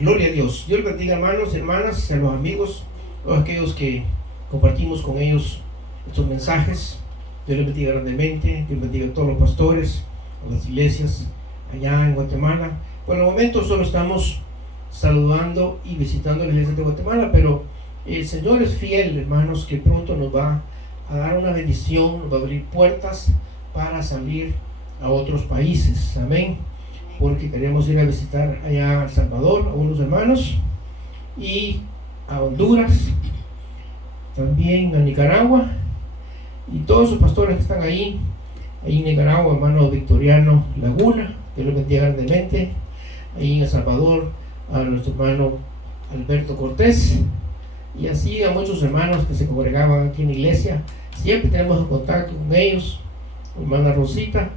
Gloria a Dios. Dios bendiga, hermanos, hermanas, a los amigos, todos aquellos que compartimos con ellos estos mensajes. Dios les bendiga grandemente. Dios bendiga a todos los pastores, a las iglesias allá en Guatemala. Por el momento solo estamos saludando y visitando las iglesias de Guatemala, pero el Señor es fiel, hermanos, que pronto nos va a dar una bendición, nos va a abrir puertas para salir a otros países. Amén. Porque queremos ir a visitar allá a El Salvador a unos hermanos, y a Honduras, también a Nicaragua, y todos los pastores que están ahí en Nicaragua, hermano Victoriano Laguna, que lo bendiga grandemente. Ahí en El Salvador a nuestro hermano Alberto Cortés, y así a muchos hermanos que se congregaban aquí en la iglesia. Siempre tenemos contacto con ellos. Hermana Rosita,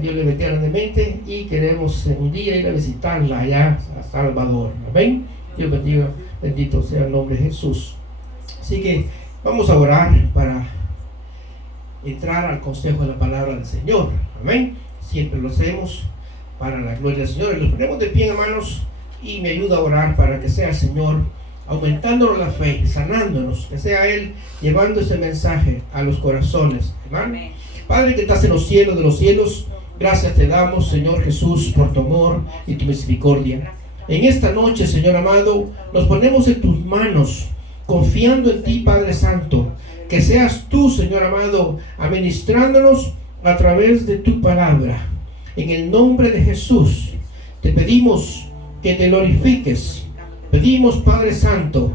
Dios le bendiga grandemente, y queremos un día ir a visitarla allá a Salvador. Amén. Dios bendiga, bendito sea el nombre de Jesús. Así que vamos a orar para entrar al consejo de la palabra del Señor. Amén. Siempre lo hacemos para la gloria del Señor. Y nos ponemos de pie, hermanos, y me ayuda a orar para que sea el Señor aumentándonos la fe, sanándonos, que sea Él llevando ese mensaje a los corazones. Hermano, Padre que estás en los cielos de los cielos, gracias te damos, Señor Jesús, por tu amor y tu misericordia. En esta noche, Señor amado, nos ponemos en tus manos, confiando en ti, Padre Santo, que seas tú, Señor amado, administrándonos a través de tu palabra. En el nombre de Jesús, te pedimos que te glorifiques. Pedimos, Padre Santo,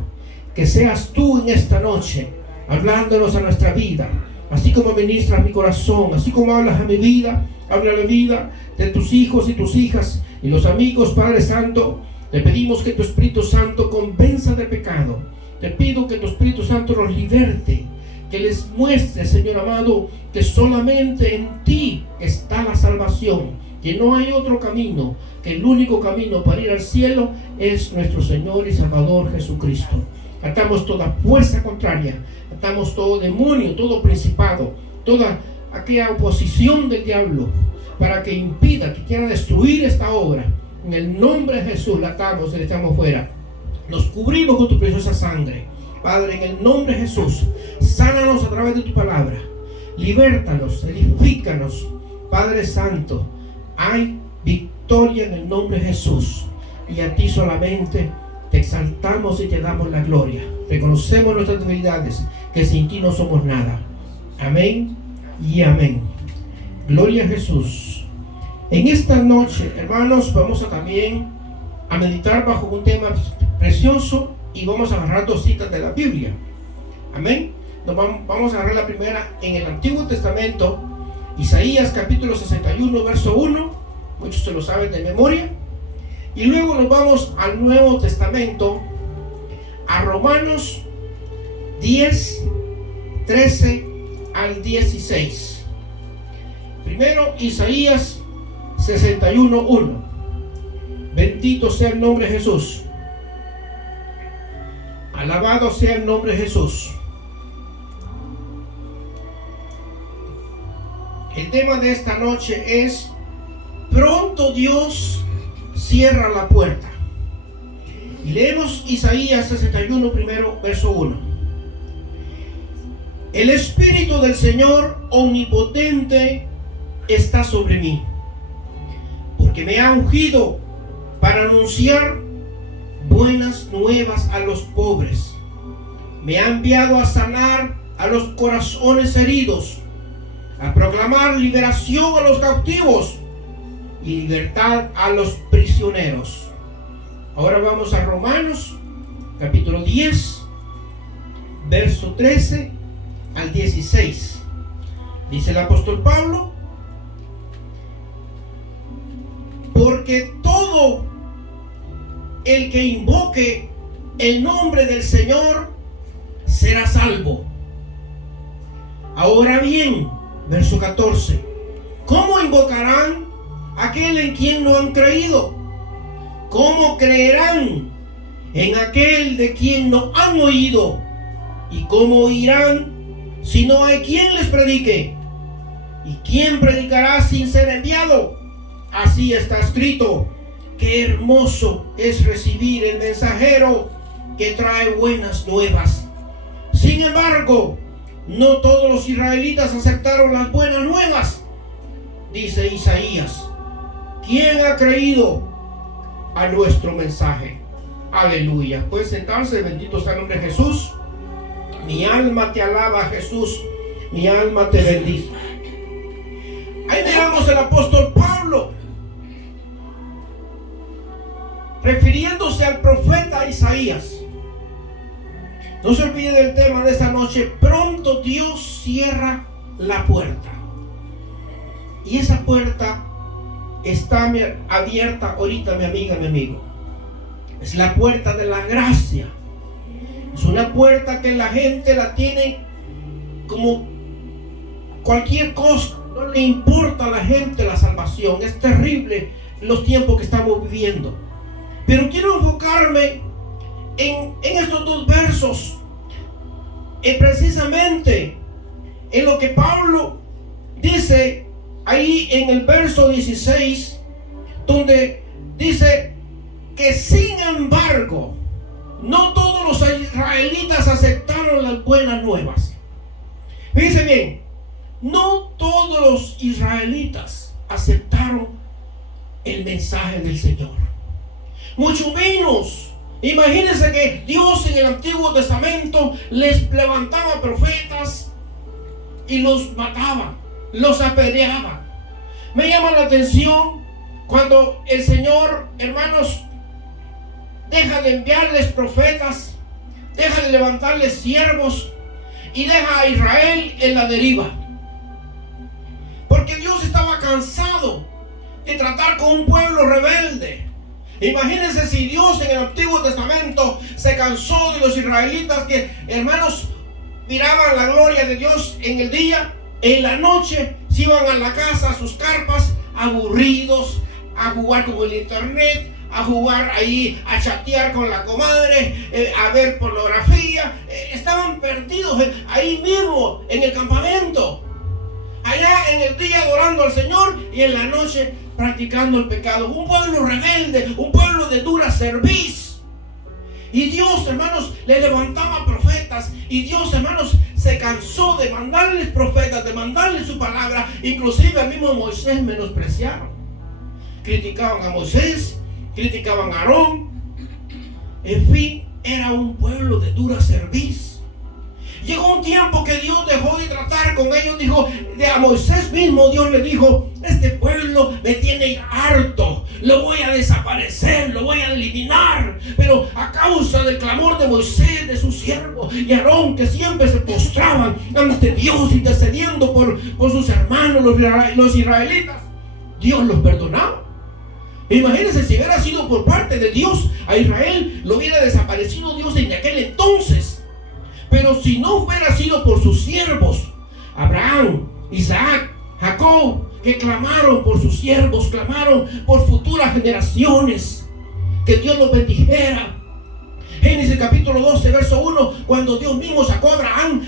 que seas tú en esta noche, hablándonos a nuestra vida. Así como ministras mi corazón, así como hablas a mi vida, habla la vida de tus hijos y tus hijas y los amigos, Padre Santo. Te pedimos que tu Espíritu Santo convenza del pecado. Te pido que tu Espíritu Santo los liberte, que les muestre, Señor amado, que solamente en ti está la salvación, que no hay otro camino, que el único camino para ir al cielo es nuestro Señor y Salvador Jesucristo. Atamos toda fuerza contraria, atamos todo demonio, todo principado, toda aquella oposición del diablo para que impida, que quiera destruir esta obra. En el nombre de Jesús la atamos y la echamos fuera. Nos cubrimos con tu preciosa sangre. Padre, en el nombre de Jesús, sánanos a través de tu palabra, libértanos, edifícanos. Padre Santo, hay victoria en el nombre de Jesús, y a ti solamente te exaltamos y te damos la gloria. Reconocemos nuestras debilidades, que sin ti no somos nada. Amén y amén. Gloria a Jesús. En esta noche, hermanos, vamos también a meditar bajo un tema precioso, y vamos a agarrar dos citas de la Biblia. Amén. Vamos a agarrar la primera en el Antiguo Testamento, Isaías capítulo 61, verso 1. Muchos se lo saben de memoria. Y luego nos vamos al Nuevo Testamento, a Romanos 10, 13 al 16. Primero, Isaías 61, 1. Bendito sea el nombre de Jesús. Alabado sea el nombre de Jesús. El tema de esta noche es: pronto Dios cierra la puerta. Y leemos Isaías 61 primero, verso 1. El Espíritu del Señor omnipotente está sobre mí, porque me ha ungido para anunciar buenas nuevas a los pobres. Me ha enviado a sanar a los corazones heridos, a proclamar liberación a los cautivos y libertad a los prisioneros. Ahora vamos a Romanos capítulo 10, verso 13 al 16. Dice el apóstol Pablo: porque todo el que invoque el nombre del Señor será salvo. Ahora bien, verso 14: ¿cómo invocarán aquel en quien no han creído? ¿Cómo creerán en aquel de quien no han oído? ¿Y cómo oirán si no hay quien les predique? ¿Y quién predicará sin ser enviado? Así está escrito, qué hermoso es recibir el mensajero que trae buenas nuevas. Sin embargo, no todos los israelitas aceptaron las buenas nuevas. Dice Isaías: ¿quién ha creído a nuestro mensaje? Aleluya. Puedes sentarse, bendito sea el nombre de Jesús. Mi alma te alaba, Jesús. Mi alma te bendice. Ahí miramos el apóstol Pablo, refiriéndose al profeta Isaías. No se olvide del tema de esta noche. Pronto Dios cierra la puerta. Y esa puerta está abierta ahorita, mi amiga, mi amigo. Es la puerta de la gracia. Es una puerta que la gente la tiene como cualquier cosa. No le importa a la gente la salvación. Es terrible los tiempos que estamos viviendo. Pero quiero enfocarme en estos dos versos, precisamente en lo que Pablo dice ahí en el verso 16, donde dice que sin embargo no todos los israelitas aceptaron las buenas nuevas. Fíjense bien, no todos los israelitas aceptaron el mensaje del Señor. Mucho menos. Imagínense que Dios en el Antiguo Testamento les levantaba profetas y los mataba, los apedreaba. Me llama la atención cuando el Señor, hermanos, deja de enviarles profetas, deja de levantarles siervos y deja a Israel en la deriva. Porque Dios estaba cansado de tratar con un pueblo rebelde. Imagínense si Dios en el Antiguo Testamento se cansó de los israelitas que, hermanos, miraban la gloria de Dios en el día, en la noche se iban a la casa, a sus carpas, aburridos, a jugar con el internet, a jugar ahí, a chatear con la comadre, a ver pornografía. Estaban perdidos ahí mismo en el campamento. Allá en el día adorando al Señor y en la noche practicando el pecado. Un pueblo rebelde, un pueblo de dura cerviz. Y Dios, hermanos, le levantaba profetas. Y Dios, hermanos, se cansó de mandarles profetas, de mandarles su palabra. Inclusive al mismo Moisés menospreciaron. Criticaban a Moisés, criticaban a Aarón. En fin, era un pueblo de dura cerviz. Llegó un tiempo que Dios dejó de tratar con ellos. Dijo, a Moisés mismo Dios le dijo: este pueblo me tiene harto, lo voy a desaparecer, lo voy a eliminar. Pero a causa del clamor de Moisés, de su siervo y Aarón, que siempre se postraban ante Dios intercediendo por sus hermanos los israelitas, Dios los perdonaba. Imagínense si hubiera sido por parte de Dios, a Israel lo hubiera desaparecido Dios en aquel entonces. Pero si no fuera sido por sus siervos, Abraham, Isaac, Jacob, que clamaron por sus siervos, clamaron por futuras generaciones, que Dios los bendijera. Génesis capítulo 12, verso 1, cuando Dios mismo sacó a Abraham,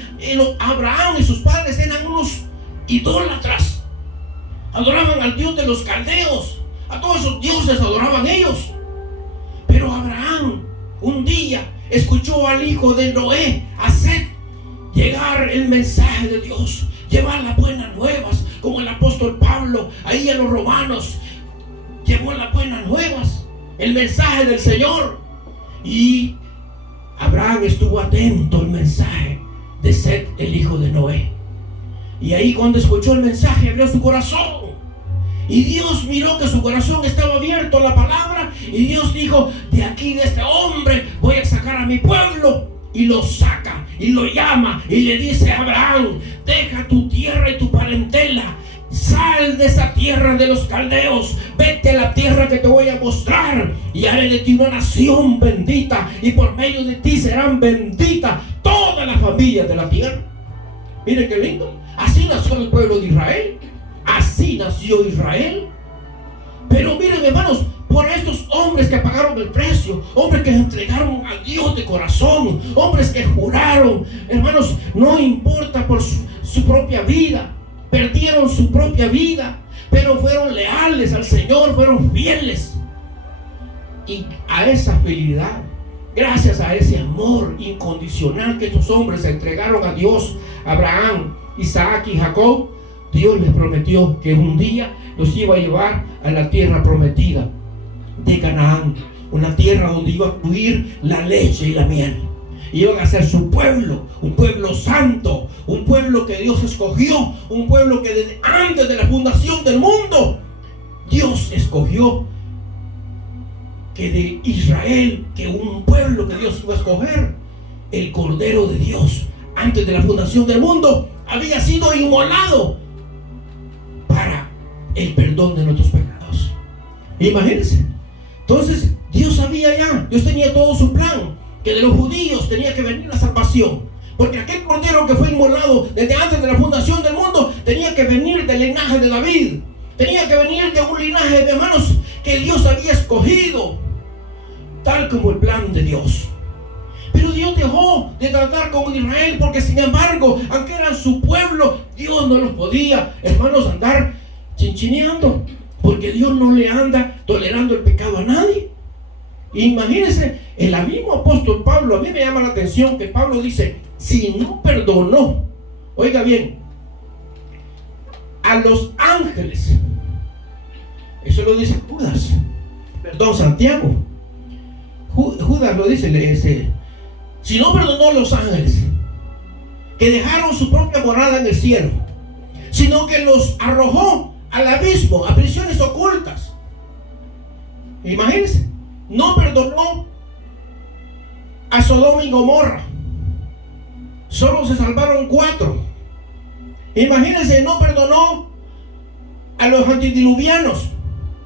Abraham y sus padres eran unos idólatras. Adoraban al Dios de los caldeos. A todos esos dioses adoraban ellos. Pero Abraham un día escuchó al hijo de Noé, a Set, llegar el mensaje de Dios, llevar las buenas nuevas, como el apóstol Pablo ahí en los Romanos llevó las buenas nuevas, el mensaje del Señor. Y Abraham estuvo atento al mensaje de Set, el hijo de Noé. Y ahí cuando escuchó el mensaje, abrió su corazón. Y Dios miró que su corazón estaba abierto a la palabra. Y Dios dijo: de aquí, de este hombre, voy a sacar a mi pueblo. Y lo saca y lo llama y le dice a Abraham: deja tu tierra y tu parentela, sal de esa tierra de los caldeos, vete a la tierra que te voy a mostrar, y haré de ti una nación bendita, y por medio de ti serán benditas todas las familias de la tierra. Miren qué lindo. Así nació el pueblo de Israel. Así nació Israel. Pero miren, hermanos, por estos hombres que pagaron el precio, hombres que entregaron a Dios de corazón, hombres que juraron, hermanos, no importa por su propia vida, perdieron su propia vida, pero fueron leales al Señor, fueron fieles. Y a esa fidelidad, gracias a ese amor incondicional que estos hombres se entregaron a Dios, Abraham, Isaac y Jacob, Dios les prometió que un día los iba a llevar a la tierra prometida de Canaán, una tierra donde iba a fluir la leche y la miel. Iban a ser su pueblo, un pueblo santo, un pueblo que Dios escogió, un pueblo que desde antes de la fundación del mundo, Dios escogió que de Israel, que un pueblo que Dios iba a escoger, el Cordero de Dios, antes de la fundación del mundo, había sido inmolado para el perdón de nuestros pecados. Imagínense. Entonces, Dios sabía ya, Dios tenía todo su plan, que de los judíos tenía que venir la salvación. Porque aquel Cordero que fue inmolado desde antes de la fundación del mundo, tenía que venir del linaje de David. Tenía que venir de un linaje de hermanos que Dios había escogido, tal como el plan de Dios. Pero Dios dejó de tratar con Israel, porque sin embargo, aunque eran su pueblo, Dios no los podía, hermanos, andar chinchineando, porque Dios no le anda tolerando el pecado a nadie. Imagínense, el mismo apóstol Pablo, a mí me llama la atención que Pablo dice, si no perdonó, oiga bien, a los ángeles, eso lo dice Judas, perdón, Santiago, Judas lo dice, le dice, si no perdonó a los ángeles que dejaron su propia morada en el cielo, sino que los arrojó al abismo, a prisiones ocultas. Imagínense, no perdonó a Sodoma y Gomorra, solo se salvaron 4. Imagínense, no perdonó a los antediluvianos,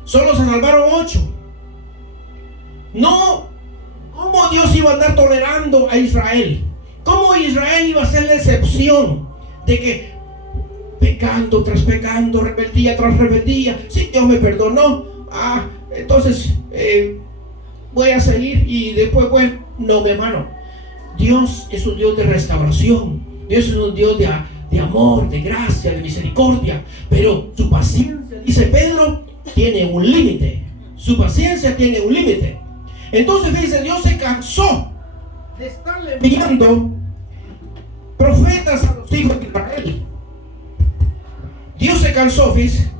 solo se salvaron 8. No, ¿cómo Dios iba a andar tolerando a Israel? ¿Cómo Israel iba a ser la excepción de que pecando tras pecando, rebeldía tras rebeldía, si Dios me perdonó, entonces voy a seguir y después pues, no, mi hermano, Dios es un Dios de restauración, Dios es un Dios de amor, de gracia, de misericordia, pero su paciencia, dice Pedro, tiene un límite. Su paciencia tiene un límite. Entonces fíjense, Dios se cansó de estarle enviando profetas a los hijos de Israel. Dios se cansó, fíjense,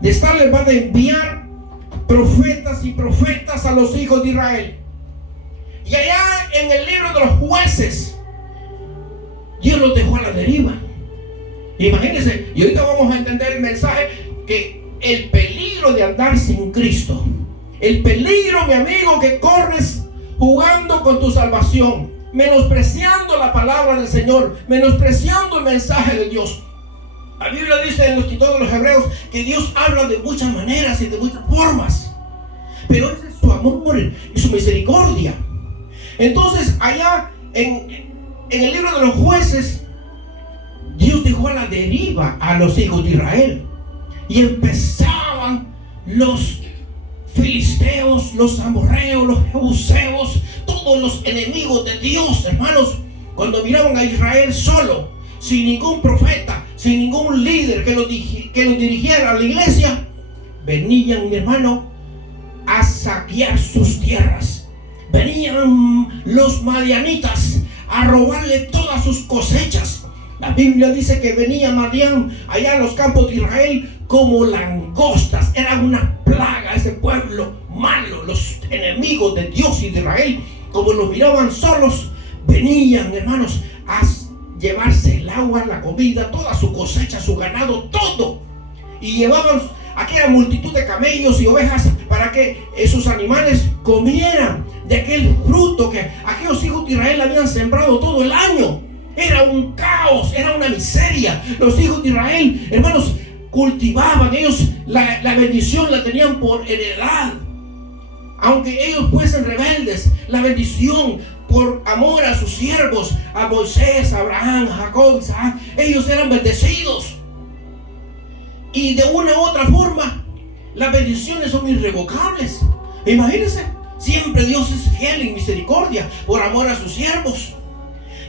de estarle van a enviar profetas y profetas a los hijos de Israel. Y allá en el libro de los Jueces, Dios los dejó a la deriva. Imagínense, y ahorita vamos a entender el mensaje, que el peligro de andar sin Cristo, el peligro, mi amigo, que corres jugando con tu salvación, menospreciando la palabra del Señor, menospreciando el mensaje de Dios. La Biblia dice en los títulos de los Hebreos que Dios habla de muchas maneras y de muchas formas, pero ese es su amor y su misericordia. Entonces allá en el libro de los Jueces, Dios dejó a la deriva a los hijos de Israel, y empezaban los filisteos, los amorreos, los jebuseos, todos los enemigos de Dios, hermanos, cuando miraban a Israel solo, sin ningún profeta, sin ningún líder que lo dirigiera a la iglesia, venían, mi hermano, a saquear sus tierras. Venían los madianitas a robarle todas sus cosechas. La Biblia dice que venía Madián allá en los campos de Israel como langostas. Era una plaga ese pueblo malo. Los enemigos de Dios y de Israel, como los miraban solos, venían, hermanos, a llevarse el agua, la comida, toda su cosecha, su ganado, todo. Y llevaban aquella multitud de camellos y ovejas para que esos animales comieran de aquel fruto que aquellos hijos de Israel habían sembrado todo el año. Era un caos, era una miseria. Los hijos de Israel, hermanos, cultivaban, ellos la bendición la tenían por heredad. Aunque ellos fuesen rebeldes, la bendición por amor a sus siervos, a Moisés, a Abraham, a Jacob, Isaac, ellos eran bendecidos. Y de una u otra forma, las bendiciones son irrevocables. Imagínense, siempre Dios es fiel en misericordia por amor a sus siervos.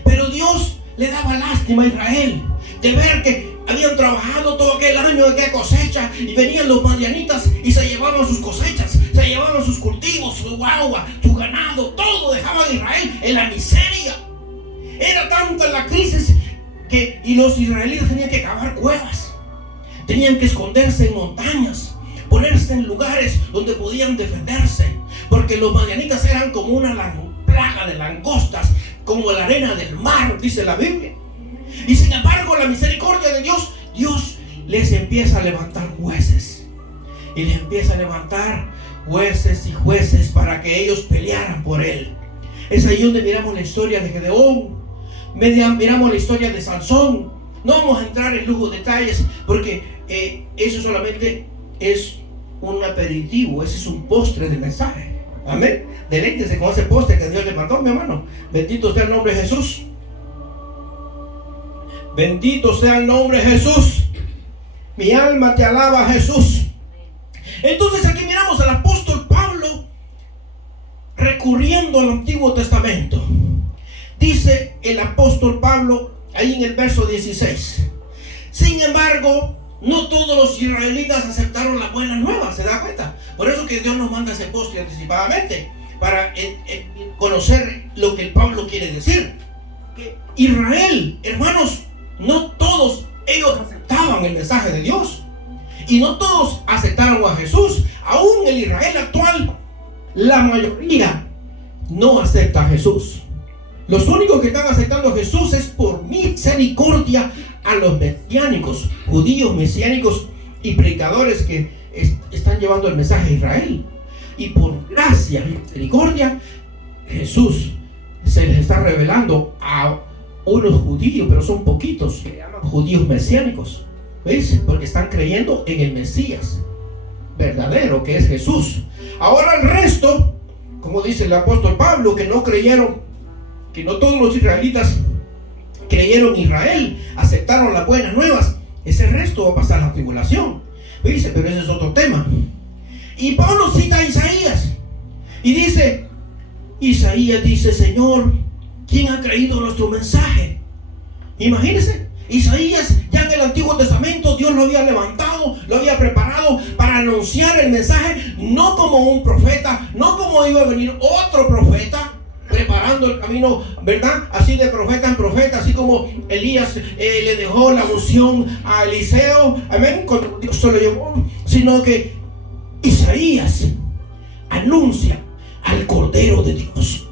Pero Dios le daba lástima a Israel de ver que habían trabajado todo aquel año, aquella cosecha, y venían los madianitas y se llevaban sus cosechas, se llevaban sus cultivos, su agua, su ganado, todo dejaban a Israel en la miseria. Era tanta la crisis y los israelitas tenían que cavar cuevas, tenían que esconderse en montañas, ponerse en lugares donde podían defenderse, porque los madianitas eran como una plaga de langostas, como la arena del mar, dice la Biblia. Y sin embargo, la misericordia de Dios, Dios les empieza a levantar jueces, y les empieza a levantar jueces y jueces para que ellos pelearan por él. Es ahí donde miramos la historia de Gedeón, miramos la historia de Sansón. No vamos a entrar en lujos detalles, porque eso solamente es un aperitivo, ese es un postre del mensaje. Amén. Deleítese con ese postre que Dios le mandó, mi hermano. Bendito sea el nombre de Jesús. Bendito sea el nombre de Jesús. Mi alma te alaba, Jesús. Entonces aquí miramos al apóstol Pablo recurriendo al Antiguo Testamento. Dice el apóstol Pablo ahí en el verso 16: sin embargo, no todos los israelitas aceptaron la buena nueva. ¿Se da cuenta? Por eso que Dios nos manda ese postre anticipadamente, para conocer lo que el Pablo quiere decir. Que Israel, hermanos, no todos ellos aceptaban el mensaje de Dios, y no todos aceptaron a Jesús. Aún el Israel actual, la mayoría no acepta a Jesús. Los únicos que están aceptando a Jesús es por misericordia a los mesiánicos, judíos mesiánicos y predicadores que están llevando el mensaje a Israel. Y por gracia y misericordia, Jesús se les está revelando a unos judíos, pero son poquitos, que llaman judíos mesiánicos. ¿Veis? Porque están creyendo en el Mesías verdadero, que es Jesús. Ahora el resto, como dice el apóstol Pablo, que no creyeron, que no todos los israelitas creyeron en Israel, aceptaron las buenas nuevas, ese resto va a pasar la tribulación. Dice, pero ese es otro tema. Y Pablo cita a Isaías y dice, Isaías dice: Señor, ¿quién ha creído nuestro mensaje? Imagínense, Isaías ya en el Antiguo Testamento Dios lo había levantado, lo había preparado para anunciar el mensaje, no como un profeta, no como iba a venir otro profeta preparando el camino, ¿verdad? Así de profeta en profeta, así como Elías le dejó la unción a Eliseo, amén, cuando Dios se lo llevó, sino que Isaías anuncia al Cordero de Dios.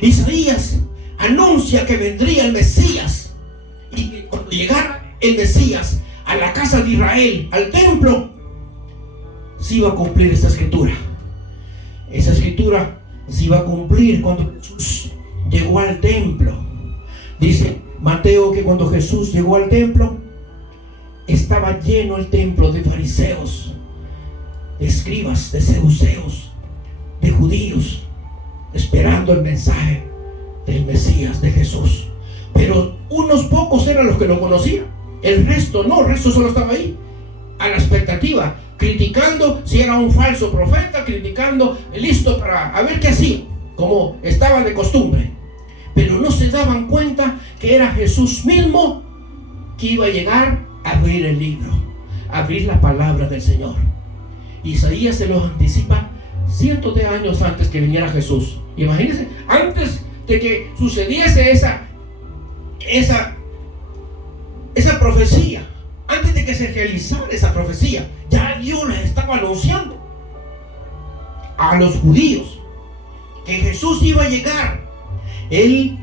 Isaías anuncia que vendría el Mesías, y que cuando llegara el Mesías a la casa de Israel, al templo, se iba a cumplir esta escritura. Esa escritura se iba a cumplir cuando Jesús llegó al templo. Dice Mateo que cuando Jesús llegó al templo, estaba lleno el templo de fariseos, de escribas, de saduceos, de judíos, esperando el mensaje del Mesías, de Jesús. Pero unos pocos eran los que lo conocían, el resto no, el resto solo estaba ahí a la expectativa, criticando si era un falso profeta, criticando, listo para a ver qué hacía, como estaban de costumbre. Pero no se daban cuenta que era Jesús mismo que iba a llegar a abrir el libro, a abrir la palabra del Señor. Isaías se los anticipa cientos de años antes que viniera Jesús. Imagínense, antes de que sucediese esa profecía, antes de que se realizara esa profecía, ya Dios les estaba anunciando a los judíos que Jesús iba a llegar. Le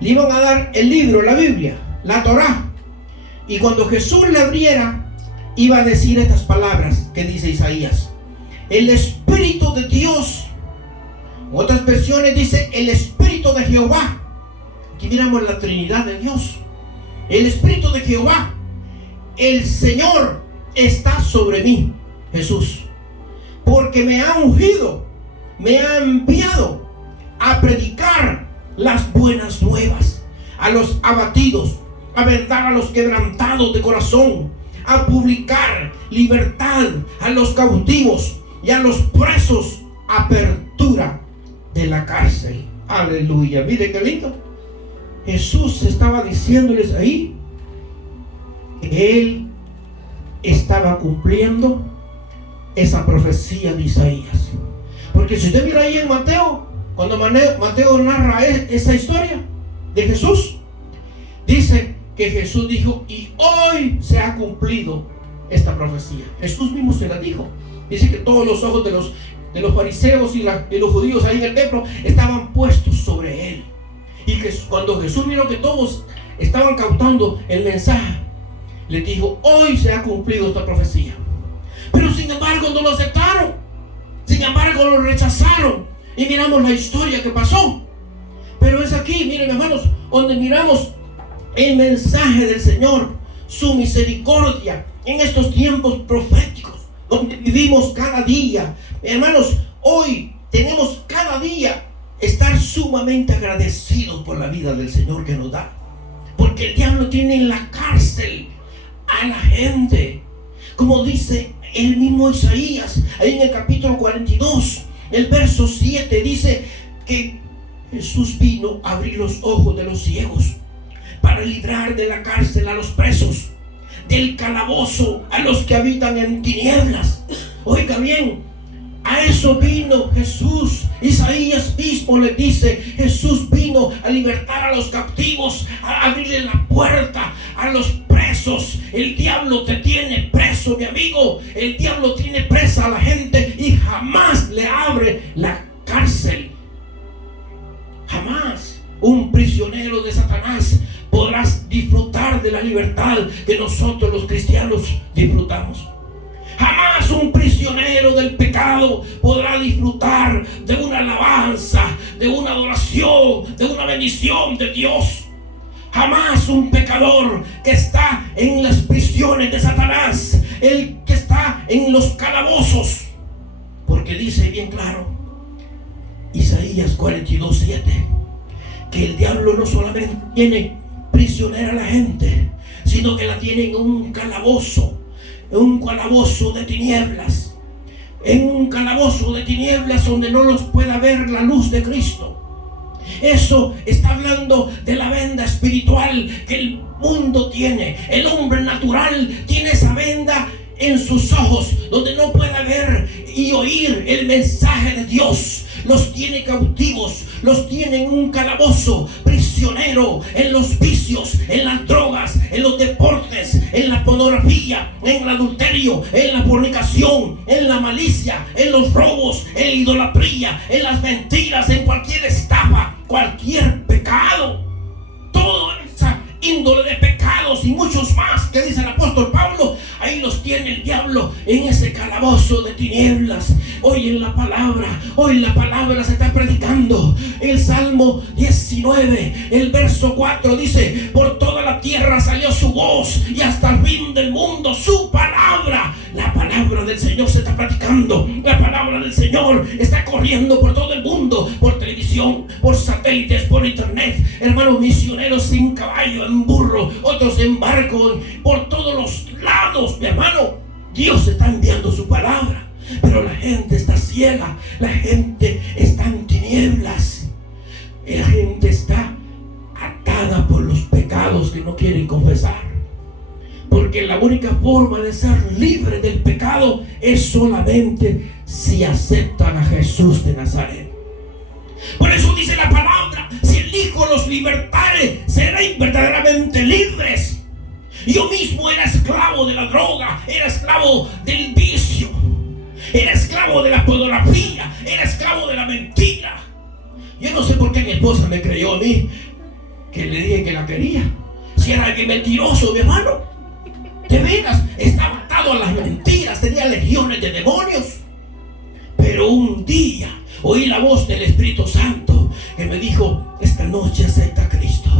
iban a dar el libro, la Biblia, la Torá, y cuando Jesús le abriera, iba a decir estas palabras que dice Isaías: el Espíritu de Dios. En otras versiones dice el Espíritu de Jehová. Aquí miramos la Trinidad de Dios. El Espíritu de Jehová, el Señor, está sobre mí, Jesús, porque me ha ungido, me ha enviado a predicar las buenas nuevas a los abatidos, a vendar a los quebrantados de corazón, a publicar libertad a los cautivos y a los presos, apertura de la cárcel. Aleluya. Mire qué lindo. Jesús estaba diciéndoles ahí que Él estaba cumpliendo esa profecía de Isaías. Porque si usted mira ahí en Mateo, cuando Mateo narra esa historia de Jesús, dice que Jesús dijo: y hoy se ha cumplido esta profecía. Jesús mismo se la dijo. Dice que todos los ojos de los fariseos y los judíos ahí en el templo estaban puestos sobre él. Y que cuando Jesús miró que todos estaban captando el mensaje, les dijo: hoy se ha cumplido esta profecía. Pero sin embargo no lo aceptaron, sin embargo lo rechazaron. Y miramos la historia que pasó. Pero es aquí, miren hermanos, donde miramos el mensaje del Señor, su misericordia en estos tiempos proféticos, donde vivimos cada día. Hermanos, hoy tenemos cada día estar sumamente agradecidos por la vida del Señor que nos da. Porque el diablo tiene en la cárcel a la gente, como dice el mismo Isaías, ahí en el capítulo 42, el verso 7, dice que Jesús vino a abrir los ojos de los ciegos, para librar de la cárcel a los presos, del calabozo a los que habitan en tinieblas. Oiga bien, a eso vino Jesús. Isaías mismo le dice: Jesús vino a libertar a los captivos, a abrirle la puerta a los presos. El diablo te tiene preso, mi amigo. El diablo tiene presa a la gente y jamás le abre la cárcel. Jamás un prisionero de Satanás podrás disfrutar de la libertad que nosotros los cristianos disfrutamos. Jamás un prisionero del pecado podrá disfrutar de una alabanza, de una adoración, de una bendición de Dios. Jamás un pecador que está en las prisiones de Satanás, el que está en los calabozos, porque dice bien claro Isaías 42:7, que el diablo no solamente tiene prisionera a la gente, sino que la tiene en un calabozo de tinieblas, en un calabozo de tinieblas donde no los pueda ver la luz de Cristo. Eso está hablando de la venda espiritual que el mundo tiene. El hombre natural tiene esa venda en sus ojos, donde no puede ver y oír el mensaje de Dios. Los tiene cautivos, los tiene en un calabozo, prisionero en los vicios, en las drogas, en los deportes, en la pornografía, en el adulterio, en la fornicación, en la malicia, en los robos, en la idolatría, en las mentiras, en cualquier estafa, cualquier pecado. Toda esa índole de pecados y muchos más que dice el apóstol Pablo, ahí los tiene el diablo en ese calabozo de tinieblas. Hoy la palabra se está predicando. El Salmo 19, el verso 4 dice: por toda la tierra salió su voz y hasta el fin del mundo su palabra. La palabra del Señor se está predicando. La palabra del Señor está corriendo por todo el mundo, por televisión, por satélites, por internet. Hermanos, misioneros en caballo, en burro, otros en barco, por todos los lados, mi hermano. Dios está enviando su palabra. Pero la gente está ciega, la gente está en tinieblas, la gente está atada por los pecados que no quieren confesar. Porque la única forma de ser libre del pecado es solamente si aceptan a Jesús de Nazaret. Por eso dice la palabra: si el Hijo los libertare, seréis verdaderamente libres. Yo mismo era esclavo de la droga, era esclavo del vicio, era esclavo de la pornografía, era esclavo de la mentira. Yo no sé por qué mi esposa me creyó a mí que le dije que la quería. Si era alguien mentiroso, mi hermano. De veras, estaba atado a las mentiras, tenía legiones de demonios. Pero un día oí la voz del Espíritu Santo que me dijo: esta noche acepta a Cristo.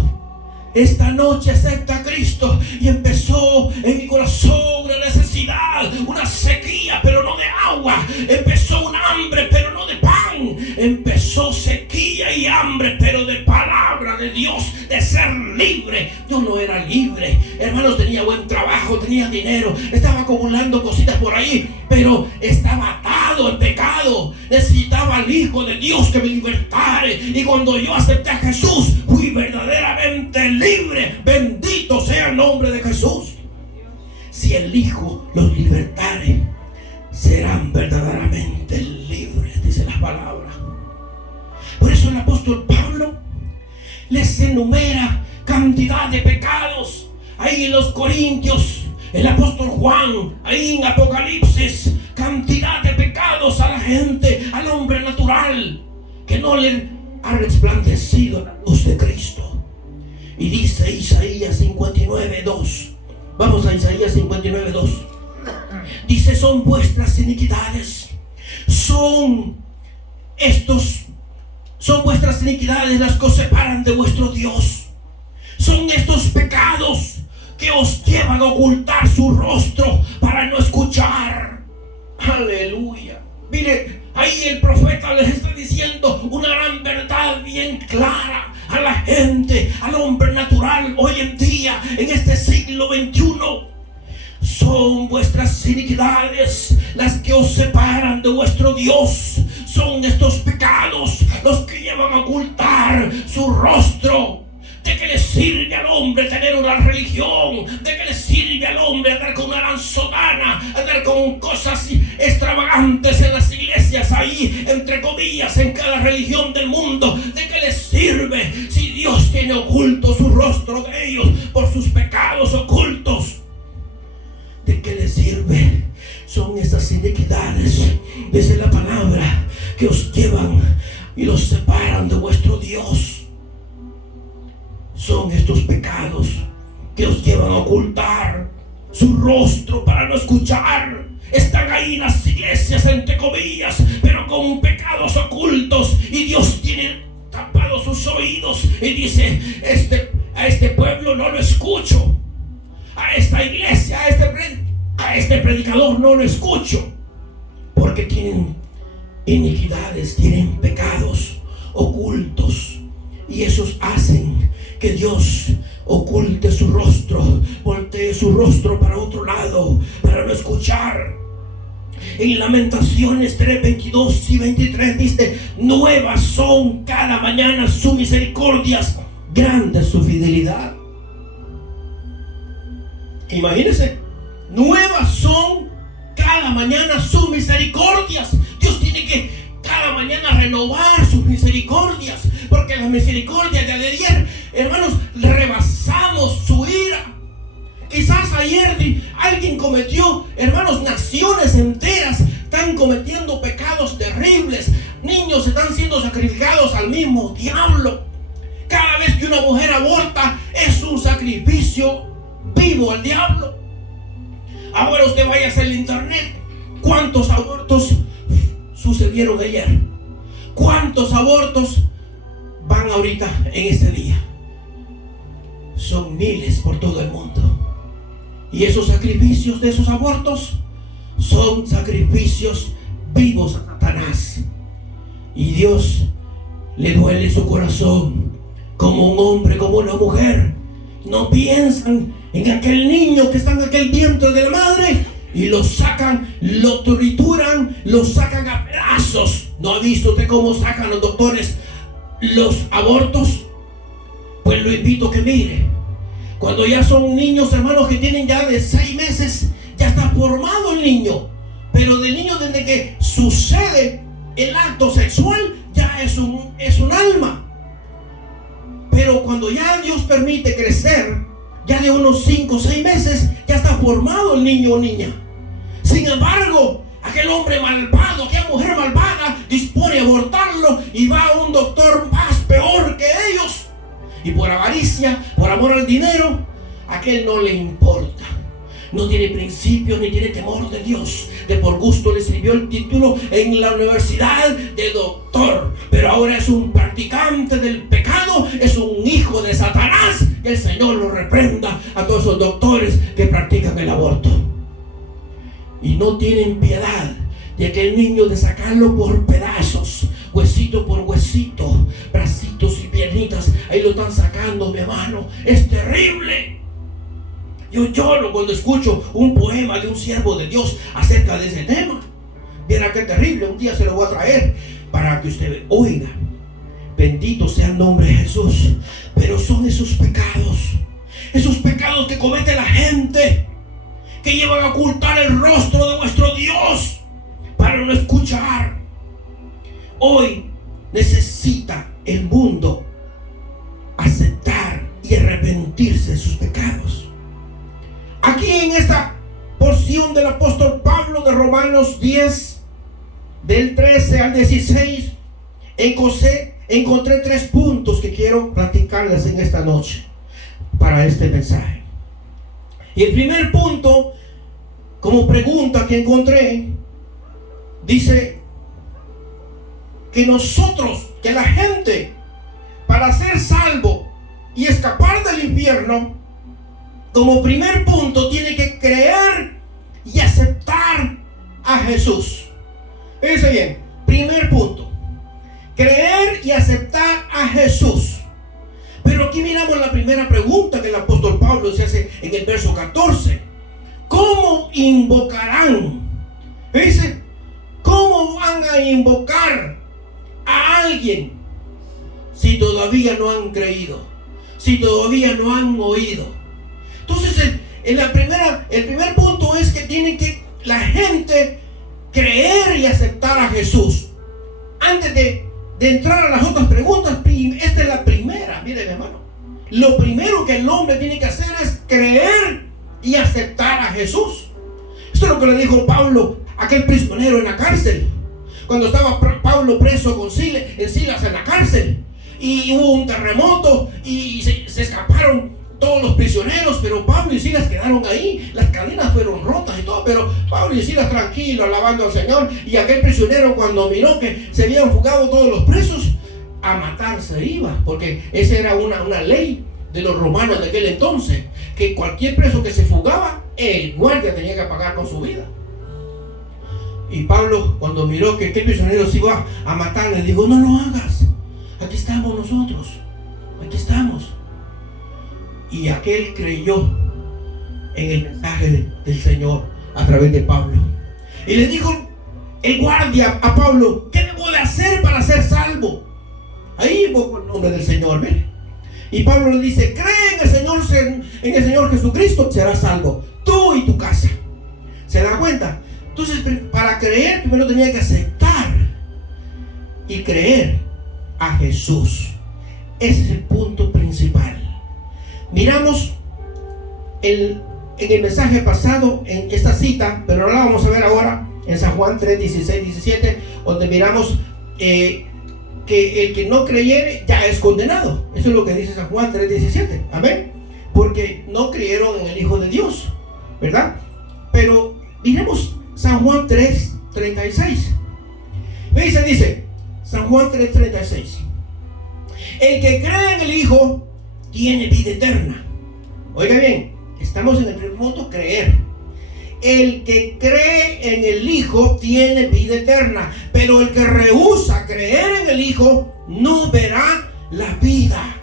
Esta noche acepta a Cristo. Y empezó en mi corazón una necesidad, una sequía, pero no de agua. Empezó un hambre, pero no de pan. Empezó sequía y hambre, pero de palabra de Dios, de ser libre. Yo no era libre, hermanos. Tenía buen trabajo, tenía dinero, estaba acumulando cositas por ahí, pero estaba atado al pecado. Necesitaba al Hijo de Dios que me libertara. Y cuando yo acepté a Jesús, fui verdaderamente libre. Bendito sea el nombre de Jesús. Si el Hijo los libertare, serán verdaderamente libres, dice la la palabra. Por eso el apóstol Pablo les enumera cantidad de pecados ahí en los Corintios. El apóstol Juan ahí en Apocalipsis, cantidad de pecados a la gente, al hombre natural, que no le ha resplandecido la luz de Cristo. Y dice Isaías 59:2. Vamos a Isaías 59:2. Dice: son vuestras iniquidades, son vuestras iniquidades las que os separan de vuestro Dios. Son estos pecados que os llevan a ocultar su rostro para no escuchar. Aleluya. Mire, ahí el profeta les está diciendo una gran verdad bien clara a la gente, al hombre natural hoy en día, en este siglo XXI. Son vuestras iniquidades las que os separan de vuestro Dios. Son estos pecados los que llevan a ocultar su rostro. ¿De qué le sirve al hombre tener una religión? ¿De qué le sirve al hombre andar con una gran sotana, andar con cosas extravagantes en las iglesias ahí, entre comillas, en cada religión del mundo? ¿De qué le sirve si Dios tiene oculto su rostro de ellos por sus pecados ocultos? ¿De qué le sirve? Son estas iniquidades, dice la palabra, que os llevan y los separan de vuestro Dios. Son estos pecados que os llevan a ocultar su rostro para no escuchar. Están ahí en las iglesias, entre comillas, pero con pecados ocultos, y Dios tiene tapados sus oídos y dice: a este pueblo no lo escucho, a esta iglesia, a este predicador no lo escucho, porque tienen iniquidades, tienen pecados ocultos, y esos hacen que Dios oculte su rostro, voltee su rostro para otro lado, para no escuchar. En Lamentaciones 3:22 y 23 dice: nuevas son cada mañana sus misericordias, grande es su fidelidad. Imagínense, nuevas son cada mañana sus misericordias. Dios tiene que cada mañana renovar sus misericordias, porque las misericordias de ayer, hermanos, rebasamos su ira. Quizás ayer alguien cometió, hermanos, naciones enteras están cometiendo pecados terribles. Niños están siendo sacrificados al mismo diablo. Cada vez que una mujer aborta es un sacrificio vivo al diablo. Ahora usted vaya a hacer el internet. ¿Cuántos abortos sucedieron ayer? ¿Cuántos abortos van ahorita en este día? Son miles por todo el mundo. Y esos sacrificios de esos abortos son sacrificios vivos a Satanás. Y Dios le duele su corazón, como un hombre, como una mujer. No piensan en aquel niño que está en aquel vientre de la madre y lo sacan, lo trituran, lo sacan a pedazos. ¿No ha visto usted cómo sacan los doctores los abortos? Pues lo invito a que mire. Cuando ya son niños, hermanos, que tienen ya de 6 meses, ya está formado el niño. Pero del niño, desde que sucede el acto sexual, ya es un alma. Pero cuando ya Dios permite crecer, ya de unos 5 o 6 meses, ya está formado el niño o niña. Sin embargo, aquel hombre malvado, aquella mujer malvada, dispone a abortarlo y va a un doctor más peor que ellos. Y por avaricia, por amor al dinero, aquel no le importa. No tiene principios ni tiene temor de Dios. De por gusto le sirvió el título en la universidad de doctor, pero ahora es un practicante del pecado, es un hijo de Satanás. Que el Señor lo reprenda a todos esos doctores que practican el aborto. Y no tienen piedad de aquel niño, de sacarlo por pedazos, huesito por huesito, bracitos y piernitas. Ahí lo están sacando, mi hermano. Es terrible. Yo lloro cuando escucho un poema de un siervo de Dios acerca de ese tema. Viera qué terrible. Un día se lo voy a traer para que usted oiga. Bendito sea el nombre de Jesús. Pero son esos pecados que comete la gente, que llevan a ocultar el rostro de nuestro Dios para no escuchar. Hoy necesita el mundo aceptar y arrepentirse de sus pecados. Aquí en esta porción del apóstol Pablo de Romanos 10, del 13 al 16, encontré 3 puntos que quiero platicarles en esta noche para este mensaje. Y el primer punto, como pregunta que encontré, dice que nosotros, que la gente, para ser salvo y escapar del infierno, como primer punto tiene que creer y aceptar a Jesús. Fíjense bien, primer punto, creer y aceptar a Jesús. Pero aquí miramos la primera pregunta que el apóstol Pablo se hace en el verso 14. ¿Cómo invocarán? Dice, ¿cómo van a invocar a alguien si todavía no han creído? Si todavía no han oído. Entonces el primer punto es que tiene que la gente creer y aceptar a Jesús. Antes de entrar a las otras preguntas, esta es la primera. Mire, mi hermano, lo primero que el hombre tiene que hacer es creer y aceptar a Jesús. Esto es lo que le dijo Pablo a aquel prisionero en la cárcel, cuando estaba Pablo preso con Silas en la cárcel, y hubo un terremoto y se escaparon todos los prisioneros, pero Pablo y Silas quedaron ahí. Las cadenas fueron rotas y todo, pero Pablo y Silas tranquilos, alabando al Señor. Y aquel prisionero, cuando miró que se habían fugado todos los presos, a matar se iba, porque esa era una ley de los romanos de aquel entonces, que cualquier preso que se fugaba, el guardia tenía que pagar con su vida. Y Pablo, cuando miró que aquel prisionero se iba a matar, le dijo: no lo hagas, aquí estamos nosotros, aquí estamos. Y aquel creyó en el mensaje del Señor a través de Pablo. Y le dijo el guardia a Pablo: ¿qué debo de hacer para ser salvo? Ahí invoco el nombre del Señor, mire. Y Pablo le dice: cree en el Señor Jesucristo, serás salvo, tú y tu casa. ¿Se da cuenta? Entonces, para creer, primero tenía que aceptar y creer a Jesús. Ese es el punto principal. Miramos en el mensaje pasado, en esta cita, pero no la vamos a ver ahora, en San Juan 3, 16, 17, donde miramos que el que no creyere ya es condenado. Eso es lo que dice San Juan 3, 17. Amén. Porque no creyeron en el Hijo de Dios, ¿verdad? Pero miremos San Juan 3, 36. Dice San Juan 3, 36. El que cree en el Hijo tiene vida eterna. Oiga bien, estamos en el primer punto, creer. El que cree en el Hijo tiene vida eterna, pero el que rehúsa creer en el Hijo no verá la vida,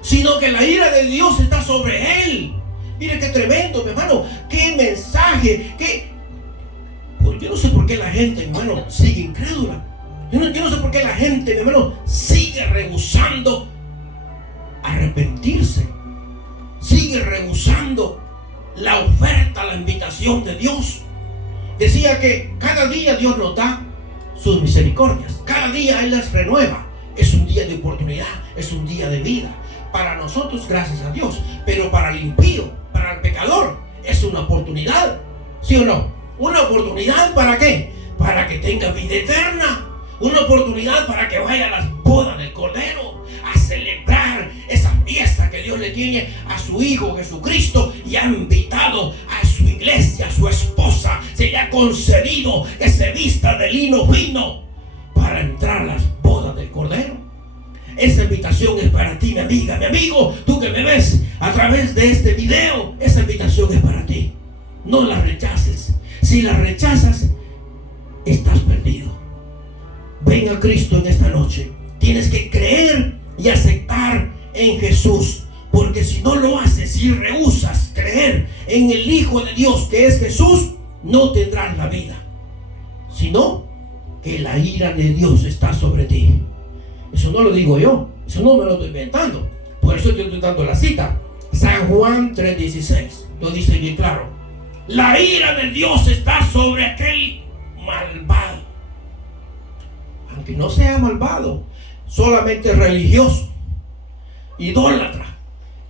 sino que la ira de Dios está sobre él. Mire qué tremendo, mi hermano, qué mensaje, pues yo no sé por qué la gente, mi hermano, sigue incrédula. Yo no sé por qué la gente, mi hermano, sigue rehusando arrepentirse, sigue rehusando la oferta, la invitación de Dios. Decía que cada día Dios nos da sus misericordias, cada día Él las renueva. Es un día de oportunidad, es un día de vida para nosotros, gracias a Dios. Pero para el impío, para el pecador, es una oportunidad, ¿sí o no? Una oportunidad, ¿para qué? Para que tenga vida eterna. Una oportunidad para que vaya a las bodas del Cordero, a celebrar esa fiesta que Dios le tiene a su Hijo Jesucristo, y ha invitado a su iglesia, a su esposa. Se le ha concedido que se vista de lino fino para entrar a las bodas del Cordero. Esa invitación es para ti, mi amiga, mi amigo, tú que me ves a través de este video. Esa invitación es para ti. No la rechaces. Si la rechazas, estás perdido. Ven a Cristo en esta noche. Tienes que creer y aceptar en Jesús, porque si no lo haces, si rehusas creer en el Hijo de Dios, que es Jesús, no tendrás la vida, sino que la ira de Dios está sobre ti. Eso no lo digo yo, eso no me lo estoy inventando. Por eso estoy dando la cita. San Juan 3:16 lo dice bien claro. La ira de Dios está sobre aquel malvado. que no sea malvado, solamente religioso, idólatra,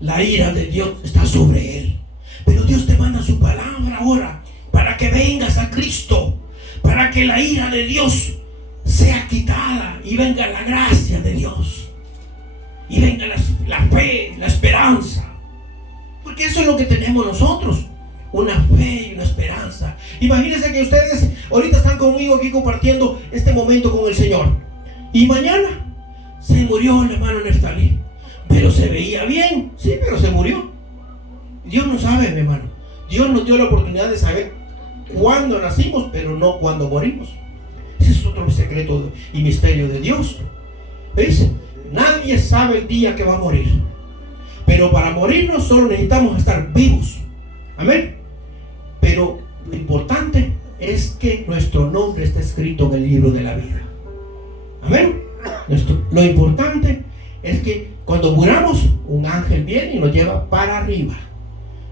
la ira de Dios está sobre él. Pero Dios te manda su palabra ahora para que vengas a Cristo, para que la ira de Dios sea quitada y venga la gracia de Dios y venga la fe, la esperanza, porque eso es lo que tenemos nosotros, una fe y una esperanza. Imagínense que ustedes ahorita están conmigo aquí compartiendo este momento con el Señor, y mañana se murió el hermano Neftalí, pero se veía bien, sí, pero se murió. Dios no sabe, mi hermano. Dios nos dio la oportunidad de saber cuándo nacimos, pero no cuándo morimos. Ese es otro secreto y misterio de Dios. ¿Ves? Nadie sabe el día que va a morir, pero para morirnos solo necesitamos estar vivos. Amén. Pero lo importante es que nuestro nombre esté escrito en el libro de la vida. Amén. Lo importante es que cuando muramos, un ángel viene y nos lleva para arriba.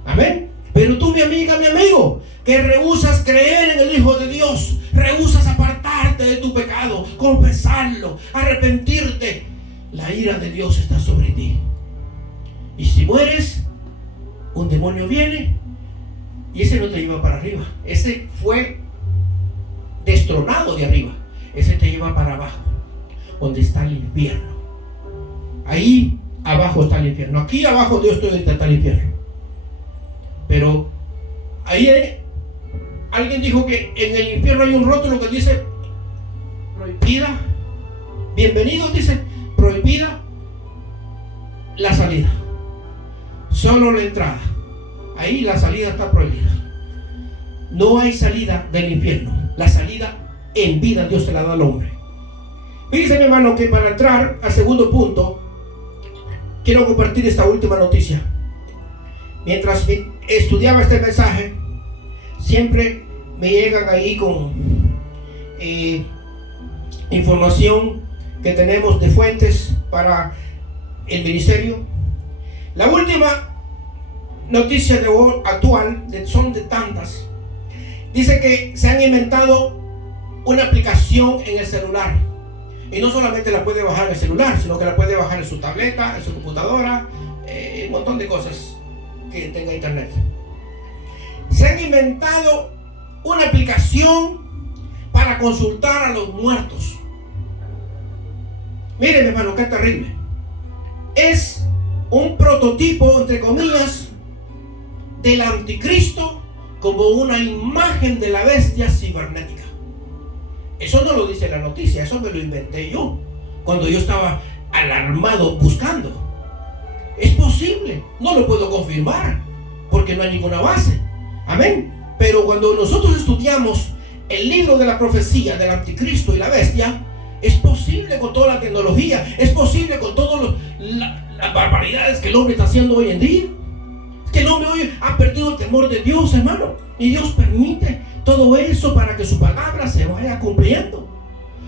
Amén. Pero tú, mi amiga, mi amigo, que rehusas creer en el Hijo de Dios, rehusas apartarte de tu pecado, confesarlo, arrepentirte, la ira de Dios está sobre ti. Y si mueres, un demonio viene y ese no te lleva para arriba. Ese fue destronado de arriba. Ese te lleva para abajo, donde está el infierno. Ahí abajo está el infierno. Aquí abajo de esto está el infierno. Pero ahí alguien dijo que en el infierno hay un rótulo que dice prohibida, bienvenido, dice prohibida la salida, solo la entrada. Ahí la salida está prohibida. No hay salida del infierno. La salida en vida Dios se la da al hombre. Fíjense, mi hermano, que para entrar al segundo punto, quiero compartir esta última noticia. Mientras estudiaba este mensaje, siempre me llegan ahí con información que tenemos de fuentes para el ministerio. La última noticia actual, son de tantas, dice que se han inventado una aplicación en el celular, y no solamente la puede bajar en el celular, sino que la puede bajar en su tableta, en su computadora, un montón de cosas que tenga internet. Se han inventado una aplicación para consultar a los muertos. Miren, mi hermano, qué terrible. Es un prototipo, entre comillas, del anticristo, como una imagen de la bestia cibernética. Eso no lo dice la noticia, eso me lo inventé yo cuando yo estaba alarmado buscando. Es posible, no lo puedo confirmar porque no hay ninguna base. Amén. Pero cuando nosotros estudiamos el libro de la profecía del anticristo y la bestia, es posible con toda la tecnología, es posible con todas las barbaridades que el hombre está haciendo hoy en día. Es que el hombre hoy ha perdido el temor de Dios, hermano, y Dios permite todo eso para que su palabra se vaya cumpliendo.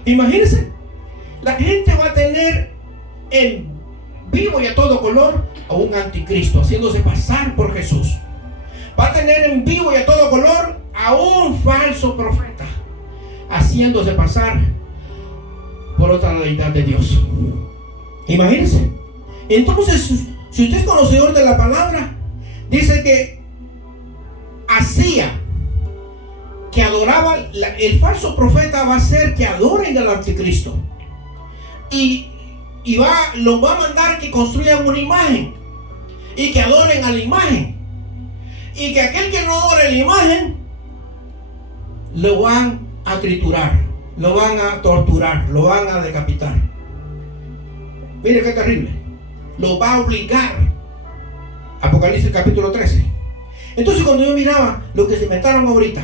Imagínense, la gente va a tener en vivo y a todo color a un anticristo haciéndose pasar por Jesús. Va a tener en vivo y a todo color a un falso profeta haciéndose pasar por otra deidad de Dios. Imagínense. Entonces, si usted es conocedor de la palabra, dice que hacía que adoraba, el falso profeta va a hacer que adoren al anticristo, y lo va a mandar que construyan una imagen y que adoren a la imagen, y que aquel que no adore la imagen lo van a triturar, lo van a torturar, lo van a decapitar. Mire qué terrible. Lo va a obligar. Apocalipsis capítulo 13. Entonces, cuando yo miraba lo que se inventaron ahorita,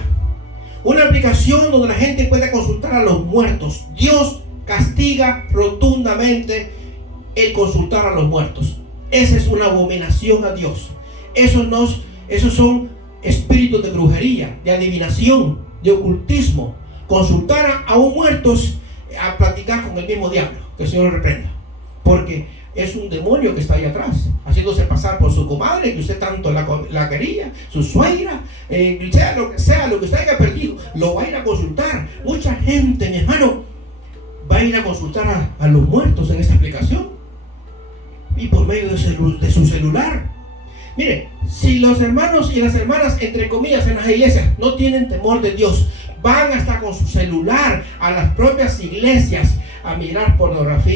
una aplicación donde la gente puede consultar a los muertos, Dios castiga rotundamente el consultar a los muertos. Esa es una abominación a Dios. Esos son espíritus de brujería, de adivinación, de ocultismo. Consultar a un muerto, a platicar con el mismo diablo. Que el Señor lo reprenda. Porque es un demonio que está ahí atrás, haciéndose pasar por su comadre, que usted tanto la quería, su suegra, sea lo que usted haya perdido, lo va a ir a consultar. Mucha gente, mi hermano, va a ir a consultar a los muertos en esta aplicación y por medio de su celular. Mire, si los hermanos y las hermanas, entre comillas, en las iglesias no tienen temor de Dios, van hasta con su celular a las propias iglesias a mirar pornografía,